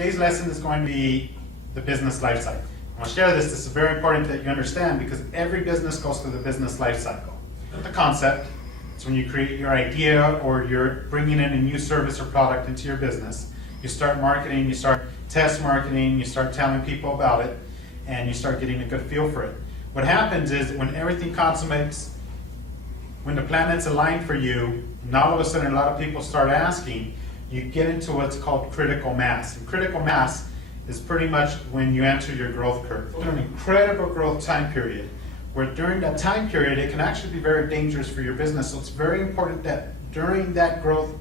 today's lesson is going to be the business life cycle. I want to share this. This is very important that you understand because every business goes through the business life cycle. The concept is when you create your idea or you're bringing in a new service or product into your business. You start marketing, you start test marketing, you start telling people about it, and you start getting a good feel for it. What happens is when everything consummates, when the planet's aligned for you, and all of a sudden a lot of people start asking, you get into what's called critical mass. And critical mass is pretty much when you enter your growth curve. It's an incredible growth time period, where during that time period it can actually be very dangerous for your business. So it's very important that during that growth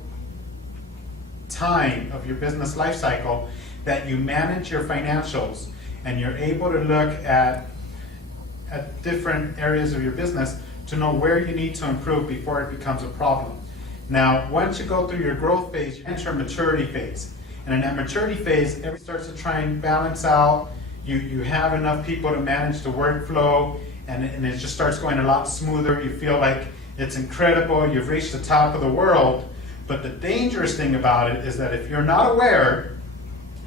time of your business life cycle that you manage your financials and you're able to look at different areas of your business to know where you need to improve before it becomes a problem. Now, once you go through your growth phase, you enter a maturity phase. And in that maturity phase, everything starts to try and balance out. You have enough people to manage the workflow, and it just starts going a lot smoother. You feel like it's incredible. You've reached the top of the world. But the dangerous thing about it is that if you're not aware,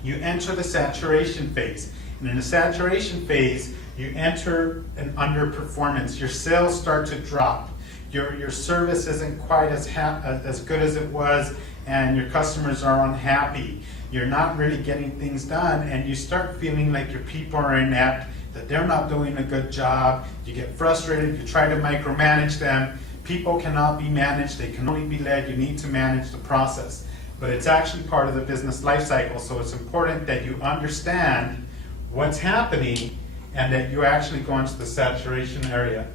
you enter the saturation phase. And in the saturation phase, you enter an underperformance. Your sales start to drop. Your service isn't quite as good as it was, and your customers are unhappy. You're not really getting things done, and you start feeling like your people are inept, that they're not doing a good job. You get frustrated, you try to micromanage them. People cannot be managed, they can only be led. You need to manage the process. But it's actually part of the business life cycle, so it's important that you understand what's happening and that you actually go into the saturation area.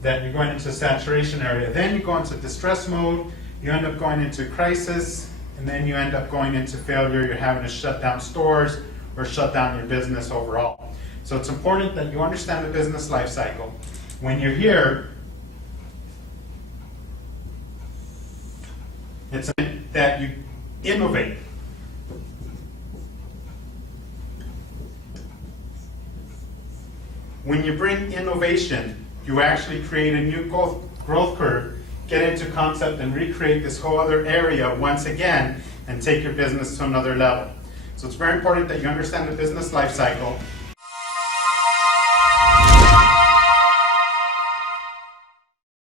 That you're going into the saturation area. Then you go into distress mode, you end up going into crisis, and then you end up going into failure. You're having to shut down stores or shut down your business overall. So it's important that you understand the business life cycle. When you're here, it's that you innovate. When you bring innovation, you actually create a new growth curve, get into concept, and recreate this whole other area once again, and take your business to another level. So it's very important that you understand the business life cycle.